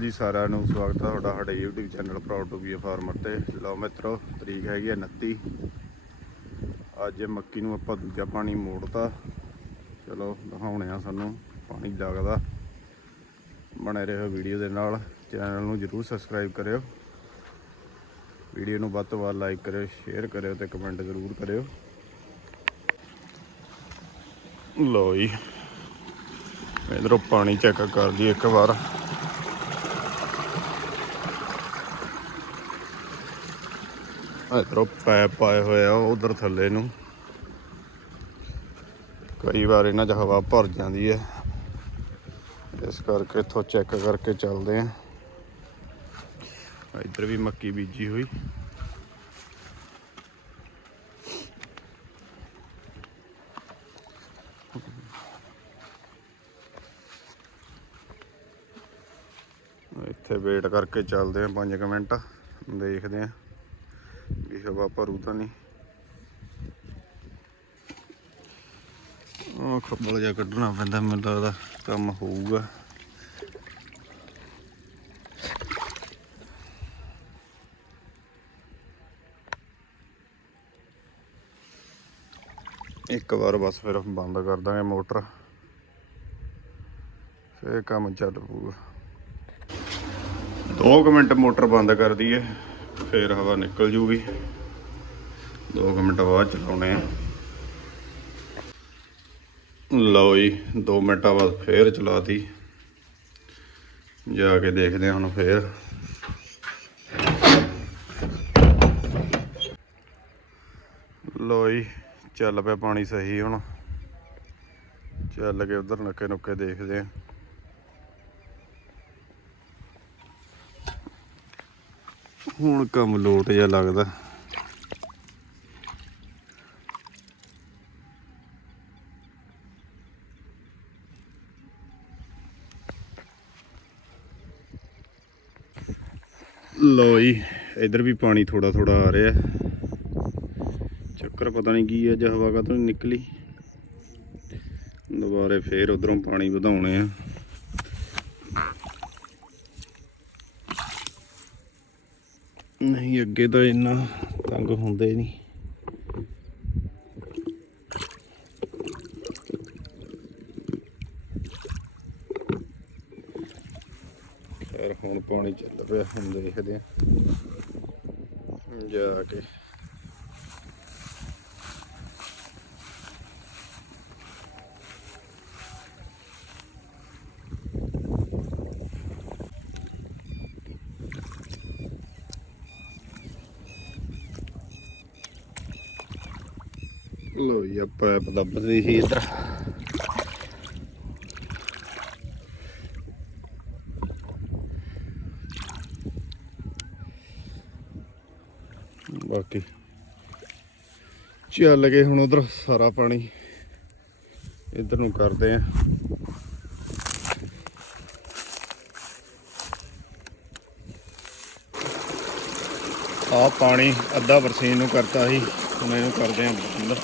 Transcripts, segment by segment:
ਜੀ ਸਾਰਿਆਂ ਨੂੰ ਸਵਾਗਤ ਹੈ ਤੁਹਾਡਾ ਸਾਡੇ YouTube channel proud to be a farmer ਤੇ। ਲਓ ਮਿੱਤਰੋ, ਤਰੀਕ ਹੈਗੀ ਹੈ 29 ਅੱਜ ਮੱਕੀ ਨੂੰ ਆਪਾਂ ਦੂਜਾ ਪਾਣੀ ਮੋੜਤਾ। ਚਲੋ, ਦਿਖਾਉਣੇ ਆ ਸਾਨੂੰ, ਪਾਣੀ ਲੱਗਦਾ ਬਣੇ ਰਹੋ ਵੀਡੀਓ ਦੇ ਨਾਲ। ਚੈਨਲ ਨੂੰ ਜਰੂਰ ਸਬਸਕ੍ਰਾਈਬ ਕਰਿਓ। ਵੀਡੀਓ ਨੂੰ ਵੱਧ ਤੋਂ ਵੱਧ ਲਾਈਕ ਕਰਿਓ ਸ਼ੇਅਰ ਕਰਿਓ ਤੇ ਕਮੈਂਟ ਜ਼ਰੂਰ ਕਰਿਓ। ਲਓ ਜੀ। ਇਧਰੋਂ ਪਾਣੀ ਚੈੱਕ ਕਰ ਲਈ ਇੱਕ ਵਾਰ। ਇਧਰੋਂ ਪੈਪ ਪਾਏ ਹੋਏ ਆ ਉਧਰ ਥੱਲੇ ਨੂੰ। ਕਈ ਵਾਰ ਇਹਨਾਂ 'ਚ ਹਵਾ ਭਰ ਜਾਂਦੀ ਹੈ। ਇਸ ਕਰਕੇ ਇੱਥੋਂ ਚੈੱਕ ਕਰਕੇ ਚੱਲਦੇ ਆ। ਇੱਧਰ ਵੀ ਮੱਕੀ ਬੀਜੀ ਹੋਈ। ਇੱਥੇ ਵੇਟ ਕਰਕੇ ਚੱਲਦੇ ਆ 5 ਮਿੰਟ। ਦੇਖਦੇ ਆ। ਵੀ ਹਵਾ ਭਰੂ ਤਾਂ ਨਹੀਂ। ਉਹ ਖੱਬਲ ਜਿਹਾ ਕੱਢਣਾ ਪੈਂਦਾ ਮੈਨੂੰ ਲੱਗਦਾ ਕੰਮ ਹੋਊਗਾ। ਇੱਕ ਵਾਰ ਬਸ ਫਿਰ ਬੰਦ ਕਰ ਦਾਂਗੇ ਮੋਟਰ। ਫਿਰ ਕੰਮ ਚੱਲ ਪੂਗਾ 2 ਮਿੰਟ ਮੋਟਰ ਬੰਦ ਕਰ ਦਈਏ। ਫਿਰ ਹਵਾ ਨਿਕਲ ਜੂਗੀ। 2 ਮਿੰਟ ਬਾਅਦ ਚਲਾਉਣੇ ਆ। ਲਓ ਜੀ 2 ਮਿੰਟਾਂ ਬਾਅਦ ਫੇਰ ਚਲਾਤੀ। ਜਾ ਕੇ ਦੇਖਦੇ ਹਾਂ ਹੁਣ ਫੇਰ। ਲੋ ਜੀ, ਚੱਲ ਪਿਆ ਪਾਣੀ ਸਹੀ ਹੁਣ। ਚੱਲ ਕੇ ਉਧਰ ਨੱਕੇ ਨੁੱਕੇ ਦੇਖਦੇ ਆ ਹੁਣ ਕੰਮ ਲੋਟ ਜਿਹਾ ਲੱਗਦਾ। ਲੋ ਜੀ, ਇਧਰ ਵੀ ਪਾਣੀ ਥੋੜਾ ਥੋੜਾ ਆ ਰਿਹਾ। ਚੱਕਰ ਪਤਾ ਨਹੀਂ ਕੀ ਅੱਜ ਹਵਾ ਕਾ ਤੋਂ ਨਿਕਲੀ। ਦੁਬਾਰੇ ਫੇਰ ਉਧਰੋਂ ਪਾਣੀ ਵਧਾਉਣੇ ਆ। ਨਹੀਂ ਅੱਗੇ ਤਾਂ ਇੰਨਾ ਤੰਗ ਹੁੰਦੇ ਨਹੀਂ। ਯਾਰ ਹੁਣ ਪਾਣੀ ਚੱਲ ਪਿਆ, ਹੁਣ ਦੇਖਦੇ ਆ ਜਾ ਕੇ। ਲੋ ਜੀ ਸੀ ਇੱਧਰ। ਬਾਕੀ ਚੱਲ ਗਏ ਹੁਣ ਉਧਰ ਸਾਰਾ ਪਾਣੀ। ਇੱਧਰ ਨੂੰ ਕਰਦੇ ਆ। ਆ ਪਾਣੀ ਅੱਧਾ ਬਰਸੀਨ ਨੂੰ ਕਰਤਾ ਸੀ, ਹੁਣ ਇਹਨੂੰ ਕਰਦੇ ਆ ਬੰਦ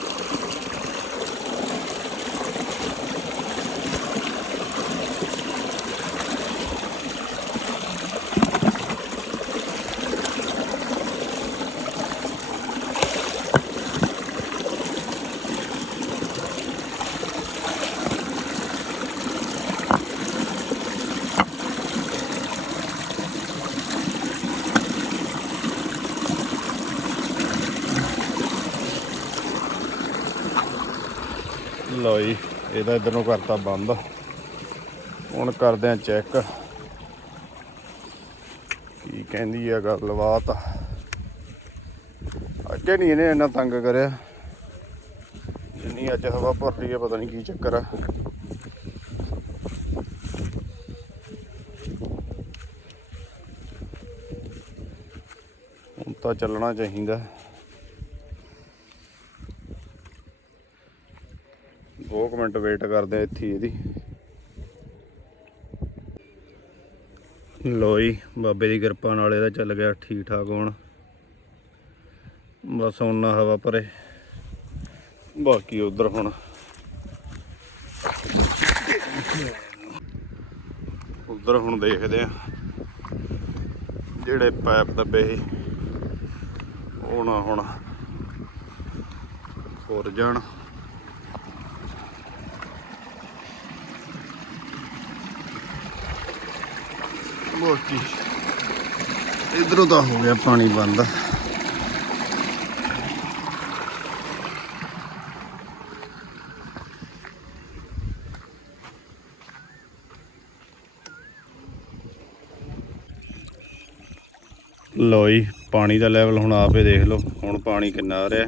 ਲਓ ਜੀ ਇਹਦਾ ਇਧਰ ਨੂੰ ਕਰਤਾ ਬੰਦ। ਹੁਣ ਕਰਦੇ ਆ ਚੈੱਕ ਕੀ ਕਹਿੰਦੀ ਆ ਗੱਲਬਾਤ? ਅੱਗੇ ਨਹੀਂ ਇਹਨੇ ਇੰਨਾ ਤੰਗ ਕਰਿਆ। ਜਿੰਨੀ ਅੱਜ ਹਵਾ ਭਰ ਰਹੀ ਹੈ ਪਤਾ ਨਹੀਂ ਕੀ ਚੱਕਰ ਆ। ਹੁਣ ਤਾਂ ਚੱਲਣਾ ਚਾਹੀਦਾ ਦੋ ਕੁ ਮਿੰਟ ਵੇਟ ਕਰਦੇ ਆ ਇੱਥੇ ਇਹਦੀ। ਲੋ ਬਾਬੇ ਦੀ ਕਿਰਪਾ ਨਾਲ ਇਹਦਾ ਚੱਲ ਗਿਆ ਠੀਕ ਠਾਕ ਹੁਣ। ਬਸ ਹੁਣ ਨਾ ਹਵਾ ਭਰੇ ਬਾਕੀ ਉਧਰ ਹੁਣ। ਉਧਰ ਹੁਣ ਦੇਖਦੇ ਆ, ਜਿਹੜੇ ਪਾਈਪ ਦੱਬੇ ਸੀ, ਉਹ ਨਾ ਹੁਣ ਖੁਰ ਜਾਣ। ਬਾਕੀ ਇਧਰੋਂ ਤਾਂ ਹੋ ਗਿਆ ਪਾਣੀ ਬੰਦ। ਲੋ ਜੀ, ਪਾਣੀ ਦਾ ਲੈਵਲ ਹੁਣ ਆਪੇ ਦੇਖ ਲਓ, ਹੁਣ ਪਾਣੀ ਕਿੰਨਾ ਆ ਰਿਹਾ।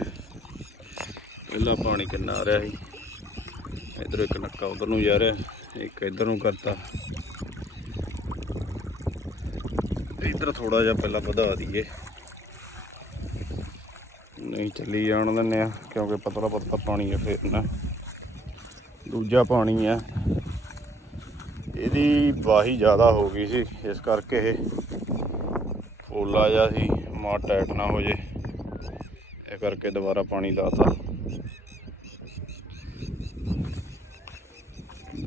ਪਹਿਲਾਂ ਪਾਣੀ ਕਿੰਨਾ ਆ ਰਿਹਾ ਸੀ। ਇਧਰ ਇੱਕ ਨੱਕਾ ਉਧਰ ਨੂੰ ਜਾ ਰਿਹਾ, ਇੱਕ ਇਧਰ ਨੂੰ ਕਰਤਾ। ਇੱਧਰ ਥੋੜਾ ਜਿਹਾ ਪਹਿਲਾਂ ਵਧਾ ਦਈਏ। ਨਹੀਂ ਚੱਲੀ ਜਾਣ ਦਿੰਦੇ ਆ, ਕਿਉਂਕਿ ਪਤਲਾ ਪਤਲਾ ਪਾਣੀ ਹੈ ਫਿਰ ਨਾ। ਦੂਜਾ ਪਾਣੀ ਹੈ ਇਹਦੀ ਵਾਹੀ ਜ਼ਿਆਦਾ ਹੋ ਗਈ ਸੀ, ਇਸ ਕਰਕੇ ਇਹ ਪੋਲਾ ਜਿਹਾ ਸੀ ਮਾ ਟਾਈਟ ਨਾ ਹੋ ਜੇ। ਇਹ ਕਰਕੇ ਦੁਬਾਰਾ ਪਾਣੀ ਲਾਤਾ।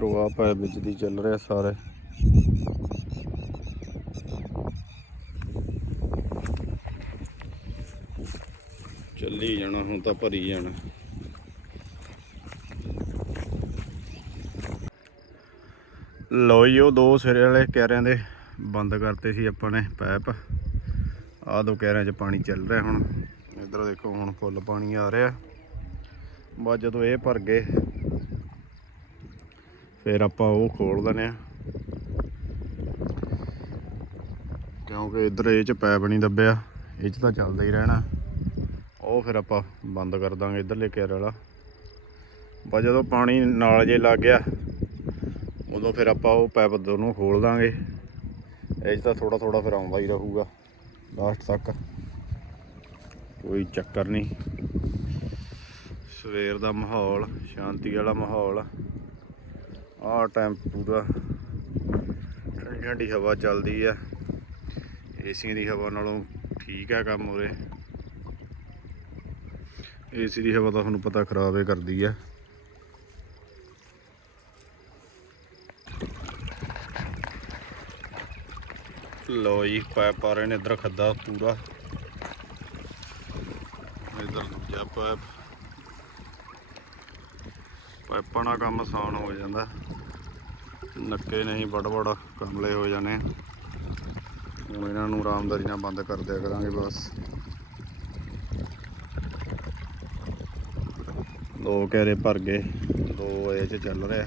ਰੋਆ ਪੈ ਬਿਜਲੀ ਚੱਲ ਰਿਹਾ ਸਾਰੇ ਚੱਲੀ ਜਾਣਾ ਹੁਣ ਤਾਂ ਭਰੀ ਜਾਣਾ। ਲੋ ਜੀ, ਉਹ ਦੋ ਸਿਰੇ ਵਾਲੇ ਕਹਿਰਿਆਂ ਦੇ ਬੰਦ ਕਰਤੇ ਸੀ ਆਪਾਂ ਨੇ ਪਾਈਪ। ਆਹ ਦੋ ਕਹਿਰਿਆਂ 'ਚ ਪਾਣੀ ਚੱਲ ਰਿਹਾ ਹੁਣ। ਇਧਰ ਦੇਖੋ, ਹੁਣ ਫੁੱਲ ਪਾਣੀ ਆ ਰਿਹਾ। ਬਸ ਜਦੋਂ ਇਹ ਭਰ ਗਏ, ਫਿਰ ਆਪਾਂ ਉਹ ਖੋਲ ਦਿੰਦੇ ਆ ਕਿਉਂਕਿ ਇਧਰ ਇਹ 'ਚ ਪਾਈਪ ਨਹੀਂ ਦੱਬਿਆ, ਇਹ 'ਚ ਤਾਂ ਚੱਲਦਾ ਹੀ ਰਹਿਣਾ। ਉਹ ਫਿਰ ਆਪਾਂ ਬੰਦ ਕਰ ਦਾਂਗੇ ਇਧਰਲੇ ਕੇਰ ਵਾਲਾ। ਬਸ ਜਦੋਂ ਪਾਣੀ ਨਾਲ ਜੇ ਲੱਗ ਗਿਆ, ਉਦੋਂ ਫਿਰ ਆਪਾਂ ਉਹ ਪਾਈਪ ਦੋਨੋਂ ਖੋਲ ਦਾਂਗੇ। ਇਹ 'ਚ ਤਾਂ ਥੋੜਾ ਥੋੜਾ ਫਿਰ ਆਉਂਦਾ ਹੀ ਰਹੂਗਾ ਲਾਸਟ ਤੱਕ। ਕੋਈ ਚੱਕਰ ਨਹੀਂ। ਸਵੇਰ ਦਾ ਮਾਹੌਲ, ਸ਼ਾਂਤੀ ਵਾਲਾ ਮਾਹੌਲ। ਆ ਟਾਈਮ ਪੂਰਾ ਠੰਡੀ ਠੰਡੀ ਹਵਾ ਚੱਲਦੀ ਆ। ਏਸੀਆਂ ਦੀ ਹਵਾ ਨਾਲੋਂ ਠੀਕ ਆ ਕੰਮ ਉਰੇ। ਏਸੀ ਦੀ ਹਵਾ ਤਾਂ ਤੁਹਾਨੂੰ ਪਤਾ ਖਰਾਬ ਹੀ ਕਰਦੀ ਆ। ਲੋ ਜੀ, ਪਾਇਪ ਪਾ ਰਹੇ ਨੇ, ਇਧਰ ਖੱਦਾ ਪੂਰਾ। ਇਧਰ ਦੂਜਾ ਪਾਇਪ। ਪਾਈਪਾਂ ਨਾਲ ਕੰਮ ਆਸਾਨ ਹੋ ਜਾਂਦਾ। ਨੱਕੇ ਨਹੀਂ ਬੜ ਬੜ ਕਮਲੇ ਹੋ ਜਾਣੇ। ਹੁਣ ਇਹਨਾਂ ਨੂੰ ਆਰਾਮਦਾਰੀ ਨਾਲ ਬੰਦ ਕਰ ਦਿਆ ਕਰਾਂਗੇ ਬਸ। ਦੋ ਕੈਰੇ ਭਰ ਗਏ, ਦੋ ਇਹ ਚ ਚੱਲ ਰਿਹਾ।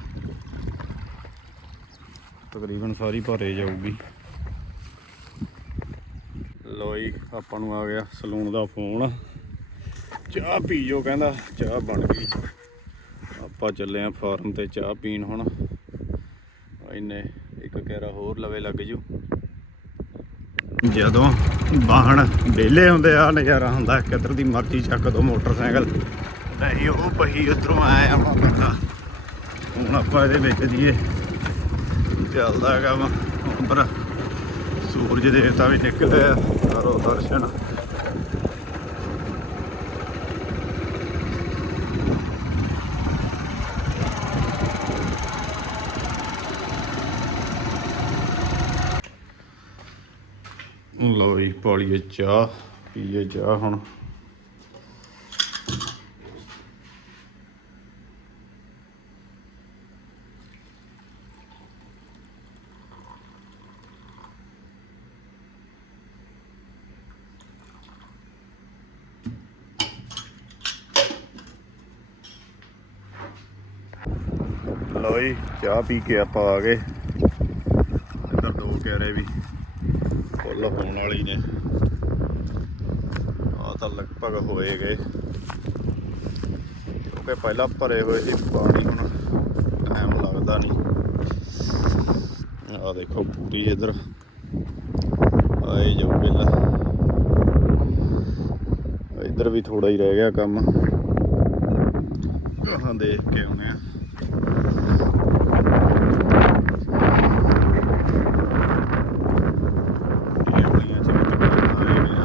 ਤਕਰੀਬਨ ਸਾਰੀ ਭਰੇ ਜਾਊਗੀ। ਲੋਈ ਆਪਾਂ ਨੂੰ ਆ ਗਿਆ ਸਲੂਨ ਦਾ ਫੋਨ। ਚਾਹ ਪੀ ਜੋ ਕਹਿੰਦਾ, ਚਾਹ ਬਣ ਗਈ। ਆਪਾਂ ਚੱਲੇ ਆ ਫਾਰਮ ਤੇ ਚਾਹ ਪੀਣ ਹੁਣ। ਇੰਨੇ, ਇੱਕ ਕੈਰਾ ਹੋਰ ਲਵੇ ਲੱਗ ਜੂ। ਜਦੋਂ ਵਾਹਣ ਵਿਹਲੇ ਹੁੰਦੇ ਆ, ਨਜ਼ਾਰਾ ਹੁੰਦਾ ਕਿੱਧਰ ਦੀ ਮਰਜ਼ੀ ਚੱਕ ਦੋ ਮੋਟਰਸਾਈਕਲ। ਨਹੀਂ ਉਹ ਪਹੀ ਉਧਰੋਂ ਆਇਆ ਹੁਣ ਬੰਦਾ ਹੁਣ ਆਪਾਂ ਇਹਦੇ ਵਿੱਚ ਦੀਏ ਚੱਲਦਾ ਕੰਮ। ਉੱਪਰ ਸੂਰਜ ਦੇਵਤਾ ਵੀ ਨਿਕਲੇ ਆ ਕਰੋ ਦਰਸ਼ਨ। ਲਓ ਜੀ ਪਾਲੀਏ ਚਾਹ, ਪੀਏ ਚਾਹ ਹੁਣ। ਲਓ ਜੀ, ਚਾਹ ਪੀ ਕੇ ਆਪਾਂ ਆ ਗਏ। ਇੱਧਰ ਦੋ ਕੈਰੇ ਵੀ ਫੁੱਲ ਹੋਣ ਵਾਲੀ ਨੇ। ਆ ਤਾਂ ਲਗਭਗ ਹੋਏ ਗਏ। ਕਿਉਂਕਿ ਪਹਿਲਾਂ ਭਰੇ ਹੋਏ ਸੀ, ਪਾਣੀ ਹੁਣ ਟਾਈਮ ਲੱਗਦਾ ਨਹੀਂ। ਆ ਦੇਖੋ ਪੂਰੀ ਇੱਧਰ। ਆਏ ਜਾਊ ਪਹਿਲਾਂ ਇੱਧਰ ਵੀ ਥੋੜਾ ਹੀ ਰਹਿ ਗਿਆ ਕੰਮ। ਹਾਂ ਦੇਖ ਕੇ ਆਉਣੇ ਆ। ਇਹ ਬੜੀਆਂ ਚਮਕਦਾਰ ਆ ਰਹੀਆਂ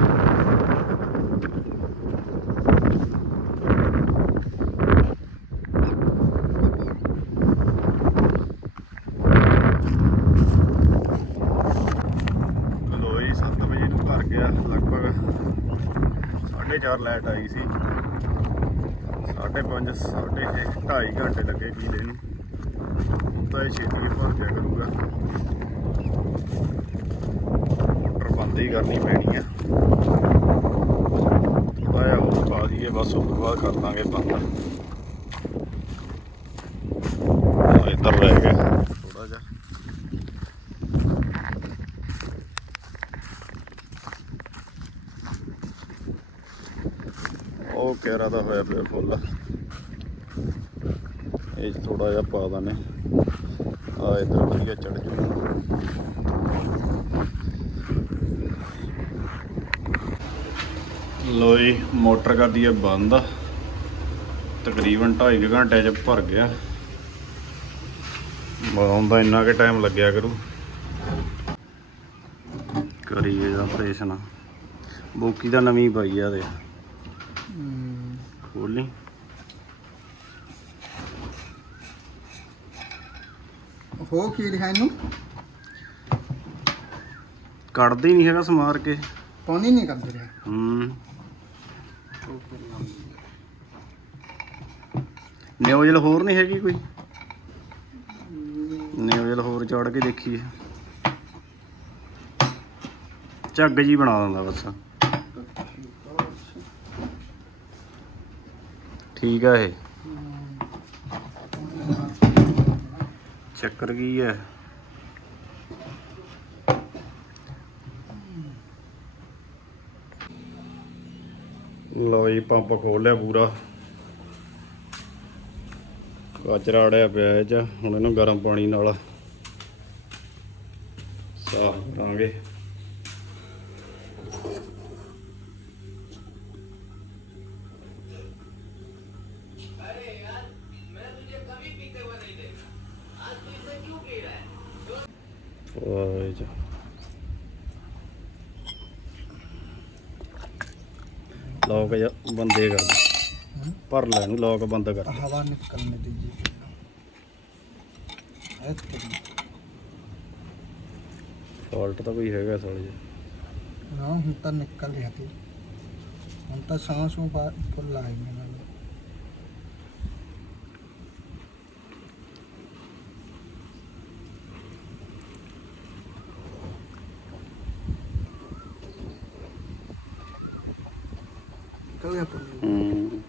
ਲੋਈ 7 ਵਜੇ ਨੂੰ ਲੱਗਿਆ ਲਗਭਗ 4:30 ਲਾਈਟ ਆਈ ਸੀ। 5:30 6:30 2.5 ਘੰਟੇ ਲੱਗੇ ਕੀਲੇ ਨੂੰ। ਤਾਂ ਇਹ ਛੇਤੀ ਭਰ ਜਾ ਕਰੂਗਾ। ਮੋਟਰ ਬੰਦ ਹੀ ਕਰਨੀ ਪੈਣੀ ਆ। ਥੋੜਾ ਜਿਹਾ ਹੋਰ ਪਾ ਦਈਏ, ਬਸ ਉਸ ਤੋਂ ਬਾਅਦ ਕਰ ਦਾਂਗੇ ਬੰਦ। ਇੱਧਰ ਰਹਿ ਗਿਆ ਥੋੜਾ ਜਿਹਾ। ਉਹ ਕੈਰਾ ਦਾ ਹੋਇਆ ਪਿਆ ਫੁੱਲ? ਇਹ ਥੋੜਾ ਜਿਹਾ ਪਾ ਦਾਨੇ ਆ ਇਧਰ ਵਧੀਆ ਚੜ ਜੂ। ਲੋ ਜੀ ਮੋਟਰ ਕਰਦੀ ਹੈ ਬੰਦ ਤਕਰੀਬਨ 2.5 ਘੰਟੇ ਚ ਭਰ ਗਿਆ। ਆਉਂਦਾ ਇੰਨਾ ਕਿ ਟਾਈਮ ਲੱਗਿਆ ਕਰੂ। ਕਰੀਏ ਦਾ ਆਪਰੇਸ਼ਨ ਬੋਕੀ ਦਾ ਨਵੀਂ ਪਾਈ ਆ ਦੇ ਖੋਲੀ ਹੋ ਕੀ ਰਿਹਾ ਇਹਨੂੰ? ਕੱਢਦੇ ਨਹੀਂ ਹੈਗਾ ਸਮਾਰ ਕੇ। ਪਾਣੀ ਨਹੀਂ ਕੱਢ ਰਿਹਾ। ਹੂੰ। ਨਿਊਜ਼ਲ ਹੋਰ ਨਹੀਂ ਹੈਗੀ ਕੋਈ? ਨਿਊਜ਼ਲ ਹੋਰ ਚੜ ਕੇ ਦੇਖੀਏ। ਝੱਗ ਜੀ ਬਣਾ ਦਿੰਦਾ ਬਸ। ਠੀਕ ਆ ਇਹ। ਚੱਕਰ ਕੀ ਹੈ? ਲਓ ਜੀ, ਪੰਪ ਖੋਲ ਲਿਆ ਪੂਰਾ। ਕਚਰਾ ਅੜਿਆ ਪਿਆ ਇਹ ਚ, ਹੁਣ ਇਹਨੂੰ ਗਰਮ ਪਾਣੀ ਨਾਲ ਸਾਫ਼ ਕਰਾਂਗੇ। 와 이제 ਬੰਦੇ ਕਰ ਪਰ ਲੈਣ ਲੋਕ ਬੰਦ ਕਰ ਹਵਾ ਨਿਕਲਣ ਦੀਜੀ ਫਾਲਟ ਤਾਂ ਕੋਈ ਹੈਗਾ ਸਾਲੇ ਜੀ ਨਾ ਹੁਣ ਤਾਂ ਨਿਕਲ ਰਿਹਾ ਤੇ। ਹੁਣ ਤਾਂ ਸਾਹ ਸੂ ਬਾਹਰ ਫੁੱਲ ਆਏ 그러게 보면. 음.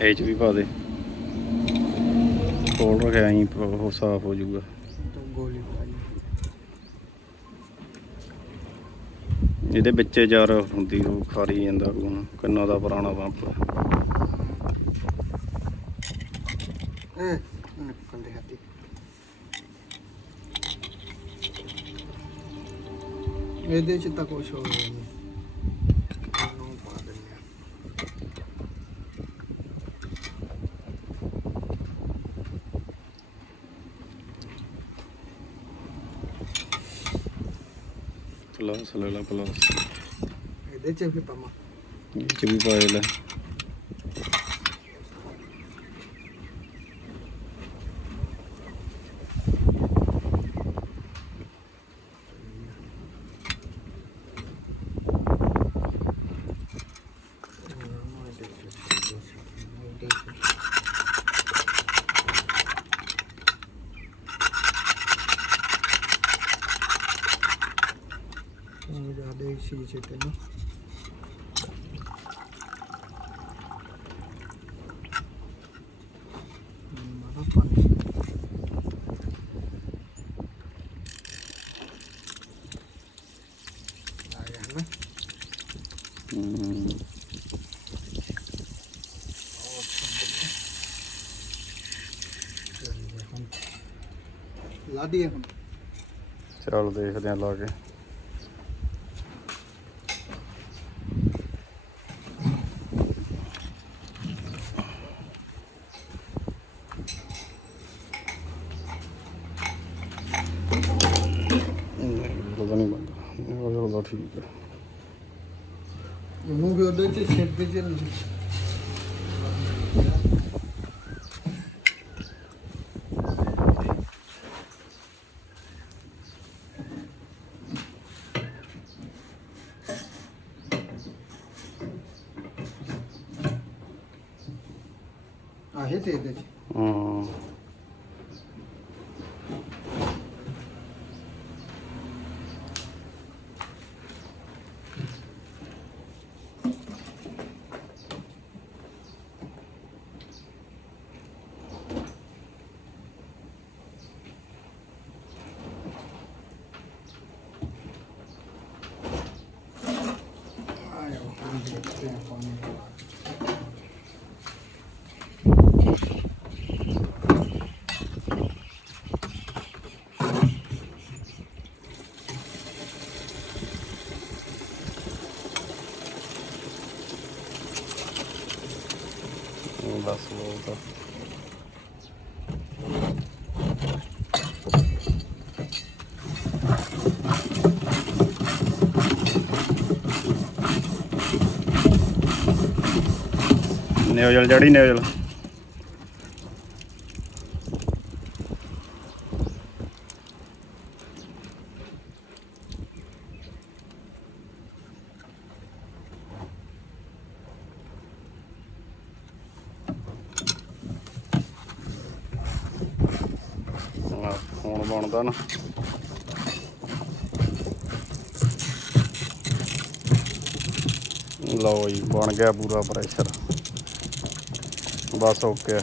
ਇਹ ਚ ਵੀ ਪਾ ਦੇ ਕੋਲ ਰੱਖਿਆ ਹੀ ਸਾਫ ਹੋ ਜਾਊਗਾ ਗੋਲੀ ਪਾਈ ਜਿਹਦੇ ਵਿੱਚ ਯਾਰ ਹੁੰਦੀ ਉਹ ਖਾਰੀ ਜਾਂਦਾ ਕੋਣ ਕੰਨਾਂ ਦਾ ਪੁਰਾਣਾ ਪੰਪ। ਨਿਕਲਦੇ ਹੱਥੀ। ਇਹਦੇ ਚ ਤਾਂ ਕੁਝ ਹੋ ਨਹੀਂ। ਪਲਾਸ ਲੈ ਲਾ ਪਲਾਸ। ਇਹਦੇ ਚ ਵੀ ਪਾਵਾਂ। ਇਹ ਚ ਵੀ ਪਾ ਲੈ। ਜ਼ਿਆਦਾ ਹੀ ਸੀ ਚਿੱਟੇ ਨੂੰ ਮਾਰਾ ਪਾਣੀ ਆ ਗਿਆ ਨਾ ਹੂੰ ਲਾ ਦਈਏ ਹੁਣ ਚਲ ਦੇਖਦੇ ਆਂ ਲਾ ਕੇ ਚਲੋ ਠੀਕ ਹੈ ਉਹਨੂੰ ਵੀ ਉਹਦੇ ਚ ਸਿਰ ਨਿਊਜ਼ਲ ਜੜੀ ਨਿਊਜ਼ਲ ਆਹ, ਹੁਣ ਬਣਦਾ ਨਾ ਲਓ ਜੀ ਬਣ ਗਿਆ ਪੂਰਾ ਪ੍ਰੈਸ਼ਰ ਬਸ ਓਕੇ